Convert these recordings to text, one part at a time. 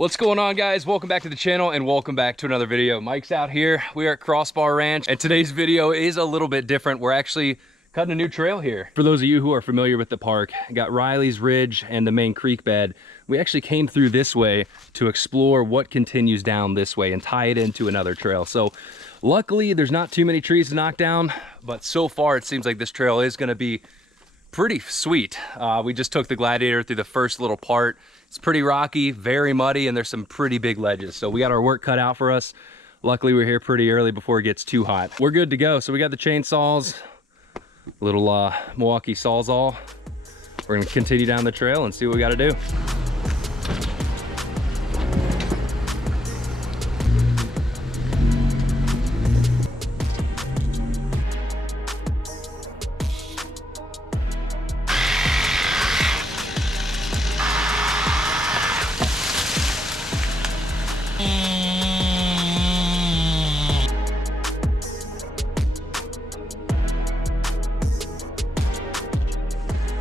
What's going on, guys? Welcome back to the channel and welcome back to another video. Mike's out here. We are at Crossbar Ranch and today's video is a little bit different. We're actually cutting a new trail here. For those of you who are familiar with the park, got Riley's Ridge and the main creek bed. We actually came through this way to explore what continues down this way and tie it into another trail. So luckily there's not too many trees to knock down, but so far it seems like this trail is going to be pretty sweet. We just took the Gladiator through the first little part. It's pretty rocky, very muddy, and there's some pretty big ledges. So we got our work cut out for us. Luckily, we're here pretty early before it gets too hot. We're good to go. So we got the chainsaws, little Milwaukee Sawzall. We're gonna continue down the trail and see what we gotta do.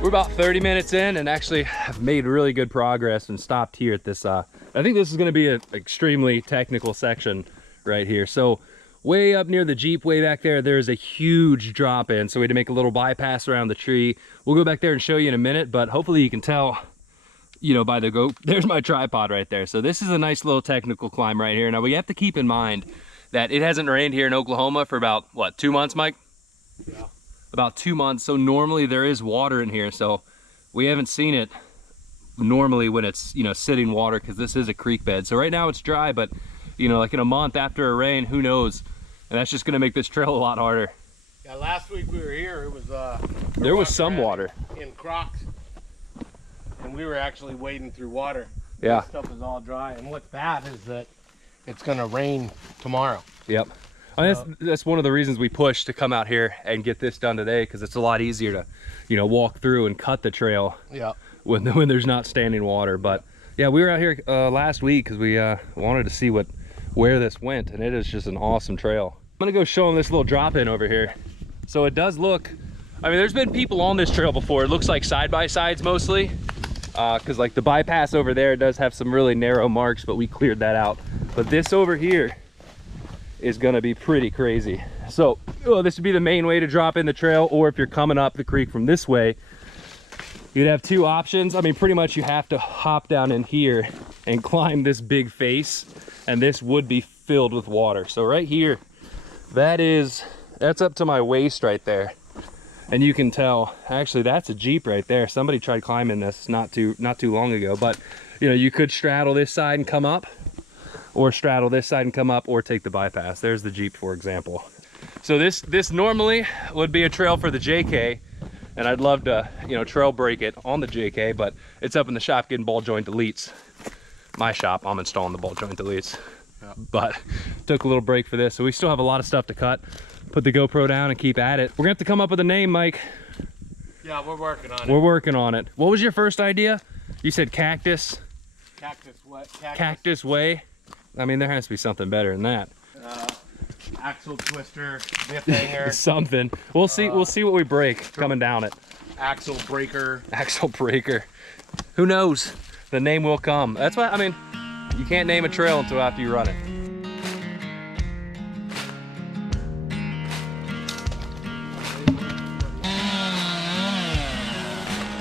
We're about 30 minutes in and actually have made really good progress and stopped here at this, I think this is gonna be an extremely technical section right here. So way up near the Jeep, way back there, there's a huge drop in. So we had to make a little bypass around the tree. We'll go back there and show you in a minute, but hopefully you can tell, you know, by the there's my tripod right there. So this is a nice little technical climb right here. Now we have to keep in mind that it hasn't rained here in Oklahoma for about, what, 2 months, Mike? Yeah. About 2 months. So normally there is water in here. So we haven't seen it normally when it's, you know, sitting water, because this is a creek bed. So right now it's dry, but you know, like in a month after a rain, who knows? And that's just going to make this trail a lot harder. Yeah, last week we were here, it was there was some water in Crocs, and we were actually wading through water. Yeah, this stuff is all dry, and what's bad is that it's going to rain tomorrow. Yep. That's one of the reasons we pushed to come out here and get this done today, because it's a lot easier to, you know, walk through and cut the trail. Yeah. When there's not standing water. But yeah, we were out here last week because we wanted to see where this went, and it is just an awesome trail. I'm gonna go show them this little drop in over here. So it does look, I mean, there's been people on this trail before. It looks like side-by-sides mostly, because like the bypass over there does have some really narrow marks, but we cleared that out. But this over here is gonna be pretty crazy. So this would be the main way to drop in the trail, or if you're coming up the creek from this way, you'd have two options. I mean, pretty much you have to hop down in here and climb this big face, and this would be filled with water. So right here, that's up to my waist right there, and you can tell actually that's a Jeep right there. Somebody tried climbing this not too long ago. But you know, you could straddle this side and come up, or straddle this side and come up, or take the bypass. There's the Jeep, for example. So this normally would be a trail for the JK, and I'd love to, you know, trail break it on the JK, but it's up in the shop getting ball joint deletes. My shop, I'm installing the ball joint deletes. Yeah. But took a little break for this, so we still have a lot of stuff to cut. Put the GoPro down and keep at it. We're gonna have to come up with a name, Mike. Yeah, we're working on it. We're working on it. What was your first idea? You said cactus? Cactus way? I mean, there has to be something better than that. Axle twister, dip hanger. Something. We'll see what we break coming down it. Axle breaker. Axle breaker. Who knows? The name will come. That's why, I mean, you can't name a trail until after you run it.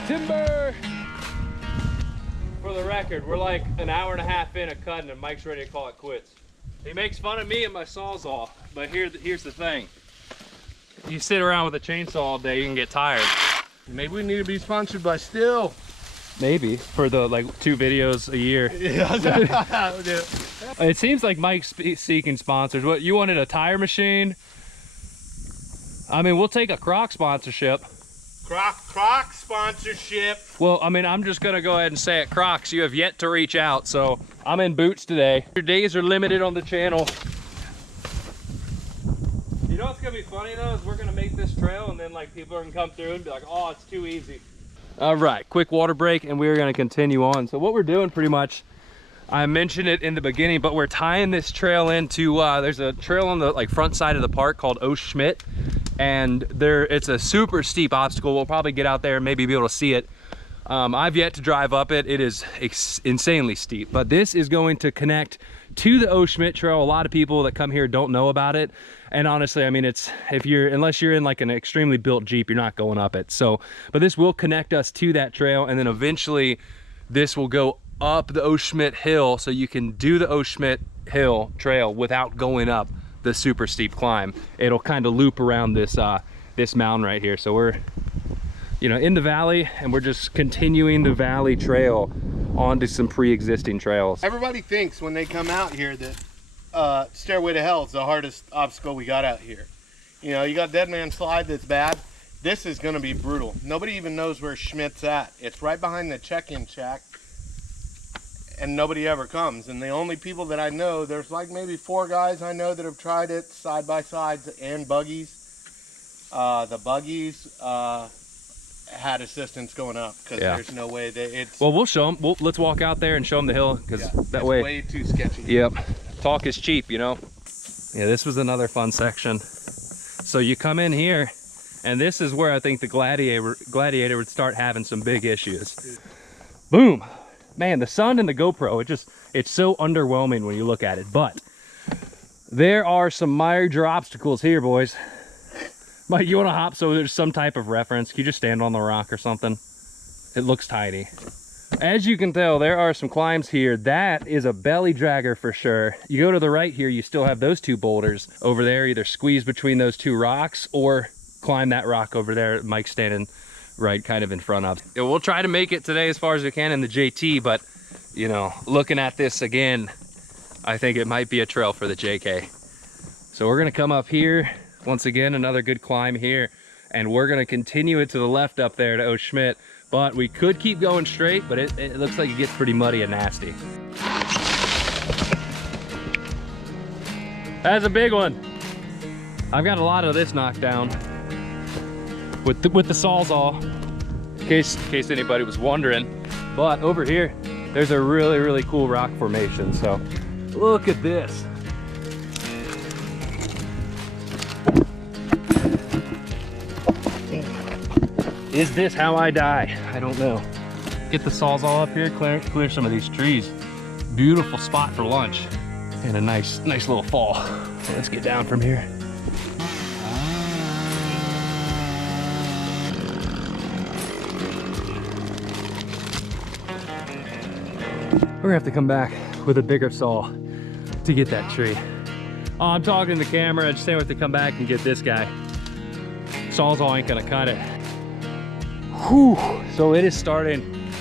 Timber! For the record, we're like an hour and a half in of cutting and Mike's ready to call it quits. He makes fun of me and my Sawzall, but here's the thing. You sit around with a chainsaw all day, you can get tired. Maybe we need to be sponsored by Stihl. Maybe, for the like 2 videos a year. Yeah. It seems like Mike's seeking sponsors. What, you wanted a tire machine? I mean, we'll take a Croc sponsorship. Croc sponsorship. Well, I mean, I'm just gonna go ahead and say it, Crocs, you have yet to reach out, so I'm in boots today. Your days are limited on the channel. You know what's gonna be funny though, is we're gonna make this trail and then like people are gonna come through and be like, oh, it's too easy. All right, quick water break and we're gonna continue on. So what we're doing pretty much, I mentioned it in the beginning, but we're tying this trail into, there's a trail on the like front side of the park called O. Schmidt. And it's a super steep obstacle. We'll probably get out there and maybe be able to see it. I've yet to drive up it. It is insanely steep, but this is going to connect to the O. Schmidt Trail. A lot of people that come here don't know about it. And honestly, I mean, unless you're in like an extremely built Jeep, you're not going up it. So, but this will connect us to that trail. And then eventually this will go up the O. Schmidt Hill. So you can do the O. Schmidt Hill Trail without going up the super steep climb. It'll kind of loop around this, this mountain right here. So we're, you know, in the valley, and we're just continuing the valley trail onto some pre-existing trails. Everybody thinks when they come out here that Stairway to Hell is the hardest obstacle we got out here. You know, you got Dead Man Slide that's bad. This is going to be brutal. Nobody even knows where Schmidt's at. It's right behind the check-in shack, and nobody ever comes. And the only people that I know, there's like maybe 4 guys I know that have tried it, side-by-sides and buggies. The buggies had assistance going up because there's no way it's... Well, we'll show them. Let's walk out there and show them the hill, because that way... way too sketchy. Yep. Talk is cheap, you know? Yeah, this was another fun section. So you come in here, and this is where I think the Gladiator would start having some big issues. Boom. Man, the sun and the GoPro, it's so underwhelming when you look at it. But there are some major obstacles here, boys. Mike, you want to hop so there's some type of reference? Can you just stand on the rock or something? It looks tiny. As you can tell, there are some climbs here. That is a belly dragger for sure. You go to the right here, you still have those 2 boulders over there. Either squeeze between those 2 rocks or climb that rock over there Mike's standing right kind of in front of. Yeah, we'll try to make it today as far as we can in the JT, but you know, looking at this again, I think it might be a trail for the JK. So we're gonna come up here. Once again, another good climb here, and we're going to continue it to the left up there to O. Schmidt, but we could keep going straight, but it looks like it gets pretty muddy and nasty. That's a big one. I've got a lot of this knocked down with the Sawzall, in case anybody was wondering. But over here, there's a really, really cool rock formation. So look at this. Is this how I die? I don't know. Get the Sawzall up here, clear some of these trees. Beautiful spot for lunch and a nice little fall. So let's get down from here. We're gonna have to come back with a bigger saw to get that tree. Oh, I'm talking to the camera. I just saying we have to come back and get this guy. Sawzall ain't gonna cut it. Whew. So it is starting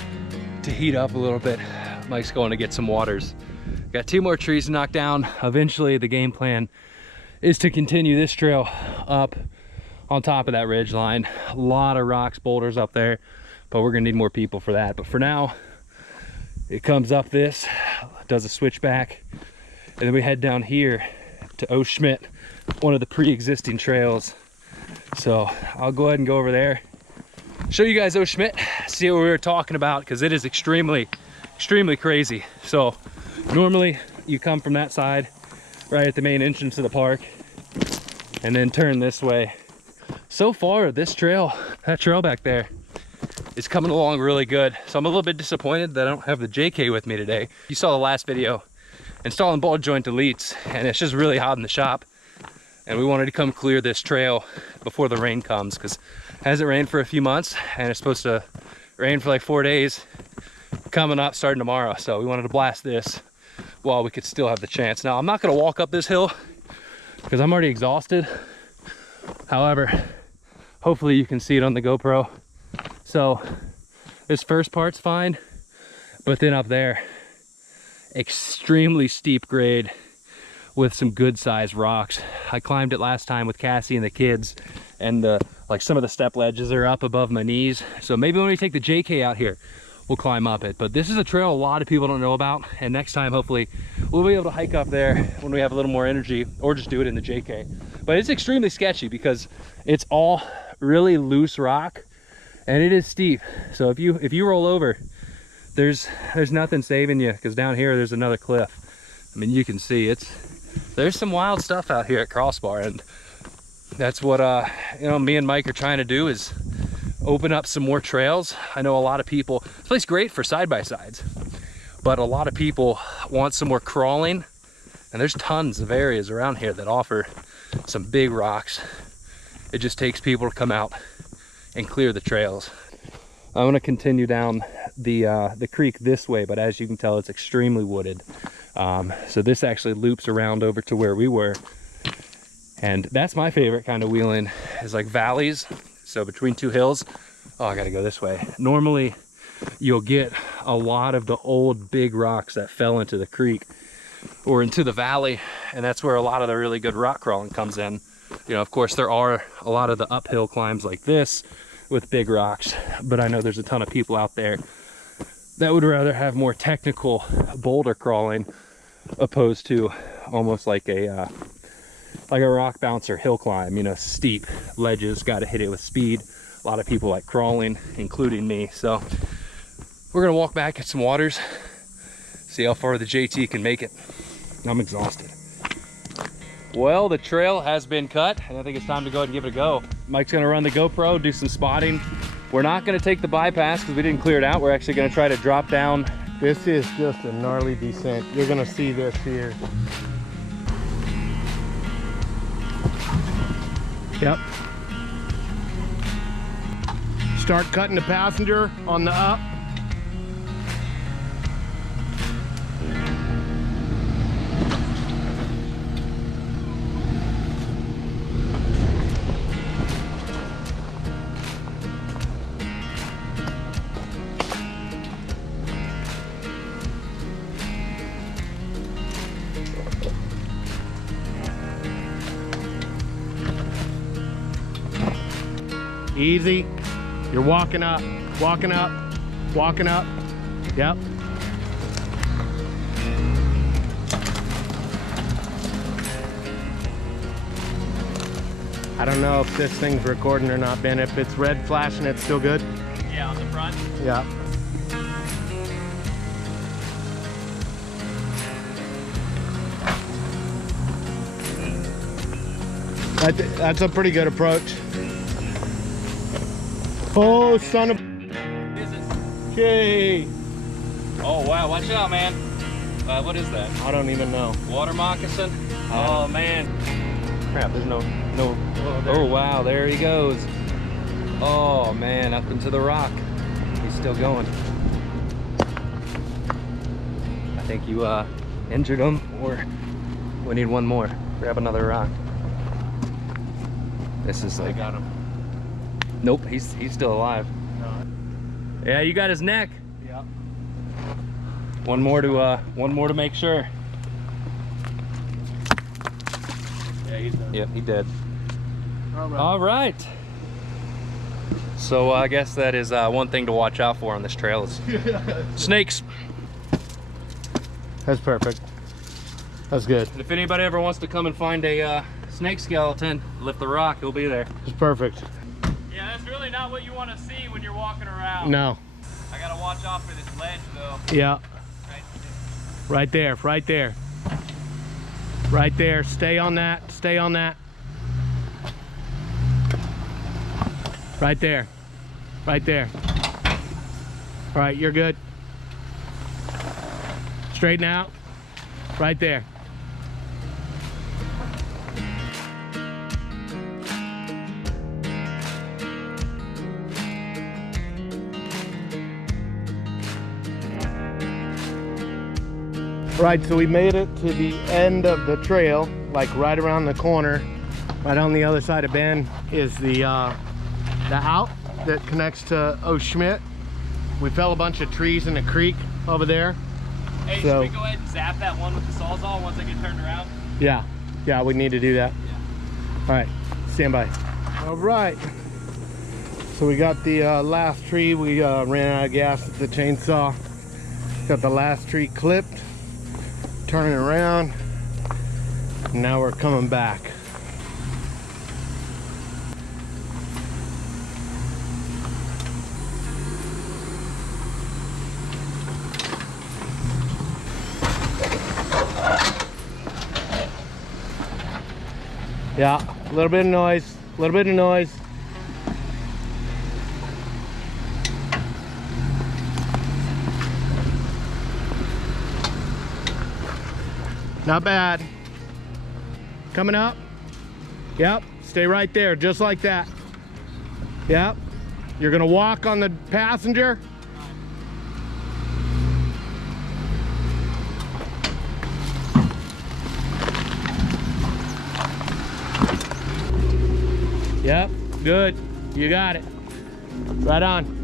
to heat up a little bit. Mike's going to get some waters. Got 2 more trees to knock down. Eventually the game plan is to continue this trail up on top of that ridge line. A lot of rocks, boulders up there, but we're gonna need more people for that. But for now, it comes up this, does a switchback, and then we head down here to O. Schmidt, one of the pre-existing trails. So I'll go ahead and go over there, show you guys O. Schmidt, see what we were talking about, because it is extremely crazy. So normally you come from that side right at the main entrance to the park and then turn this way. So far this trail, that trail back there, is coming along really good. So I'm a little bit disappointed that I don't have the JK with me today. You saw the last video, installing ball joint deletes, and it's just really hot in the shop. And we wanted to come clear this trail before the rain comes, because it hasn't rained for a few months and it's supposed to rain for like 4 days coming up starting tomorrow. So we wanted to blast this while we could still have the chance. Now I'm not gonna walk up this hill because I'm already exhausted. However, hopefully you can see it on the GoPro. So this first part's fine, but then up there, extremely steep grade with some good sized rocks. I climbed it last time with Cassie and the kids, and like some of the step ledges are up above my knees. So maybe when we take the JK out here, we'll climb up it. But this is a trail a lot of people don't know about, and next time hopefully we'll be able to hike up there when we have a little more energy, or just do it in the JK. But it's extremely sketchy because it's all really loose rock and it is steep. So if you roll over, there's nothing saving you, because down here there's another cliff. I mean, you can see there's some wild stuff out here at Crossbar, and that's what you know, me and Mike are trying to do, is open up some more trails. I know a lot of people, this place is great for side-by-sides, but a lot of people want some more crawling, and there's tons of areas around here that offer some big rocks. It just takes people to come out and clear the trails. I'm gonna continue down the creek this way, but as you can tell, it's extremely wooded. So this actually loops around over to where we were. And that's my favorite kind of wheeling, is like valleys. So between two hills, oh, I gotta go this way. Normally you'll get a lot of the old big rocks that fell into the creek or into the valley. And that's where a lot of the really good rock crawling comes in. You know, of course there are a lot of the uphill climbs like this with big rocks, but I know there's a ton of people out there that would rather have more technical boulder crawling opposed to almost like a rock bouncer hill climb, you know, steep ledges, got to hit it with speed. A lot of people like crawling, including me. So we're gonna walk back, get some waters, see how far the JT can make it. I'm exhausted. Well, the trail has been cut, and I think it's time to go ahead and give it a go. Mike's gonna run the GoPro, do some spotting. We're not gonna take the bypass because we didn't clear it out. We're actually gonna try to drop down. This is just a gnarly descent. You're gonna see this here. Yep. Start cutting the passenger on the up. Easy. You're walking up, walking up, walking up. Yep. I don't know if this thing's recording or not, Ben. If it's red flashing, it's still good? Yeah, on the front. Yeah. That's a pretty good approach. Oh, son of... Is it? Okay. Oh, wow, watch out, man. What is that? I don't even know. Water moccasin? Oh, man. Crap, there's no... Oh, wow, there he goes. Oh, man, up into the rock. He's still going. I think you injured him, or we need one more. Grab another rock. This is like... I got him. Nope, he's still alive. No. Yeah, you got his neck. Yeah. One more to make sure. Yeah, he's done. Yep, he did. All right. All right. So I guess that is one thing to watch out for on this trail is snakes. That's perfect. That's good. And if anybody ever wants to come and find a snake skeleton, lift the rock, he'll be there. It's perfect. Yeah, that's really not what you want to see when you're walking around. No. I gotta watch out for this ledge though. Yeah. Right there, right there. Right there. Stay on that. Stay on that. Right there. Right there. All right, you're good. Straighten out. Right there. Right, so we made it to the end of the trail, like right around the corner. Right on the other side of Ben is the out that connects to O. Schmidt. We fell a bunch of trees in the creek over there. Hey, so, should we go ahead and zap that one with the Sawzall once I get turned around? Yeah, we need to do that. Yeah. All right, stand by. All right, so we got the last tree. We ran out of gas at the chainsaw. Got the last tree clipped, turning around. Now we're coming back. Yeah, a little bit of noise, a little bit of noise. Not bad. Coming up. Yep, stay right there, just like that. Yep. You're gonna walk on the passenger. Yep, good. You got it. Right on.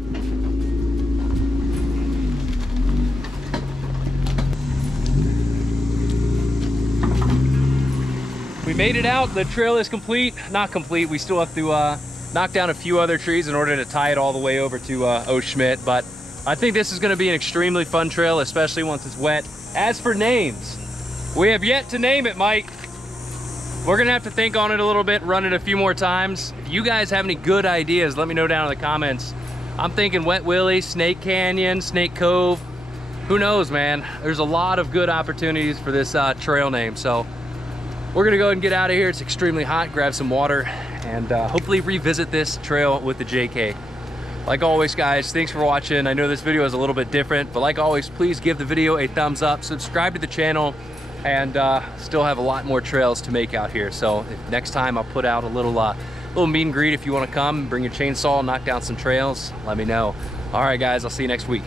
We made it out. The trail is complete. Not complete. We still have to knock down a few other trees in order to tie it all the way over to O Schmidt. But I think this is going to be an extremely fun trail, especially once it's wet. As for names, we have yet to name it, Mike. We're going to have to think on it a little bit, run it a few more times. If you guys have any good ideas, let me know down in the comments. I'm thinking Wet Willie, Snake Canyon, Snake Cove. Who knows, man? There's a lot of good opportunities for this trail name. So we're gonna go ahead and get out of here. It's extremely hot, grab some water, and hopefully revisit this trail with the JK. Like always, guys, thanks for watching. I know this video is a little bit different, but like always, please give the video a thumbs up, subscribe to the channel, and still have a lot more trails to make out here. So next time I'll put out a little meet and greet. If you wanna come, bring your chainsaw, knock down some trails, let me know. All right, guys, I'll see you next week.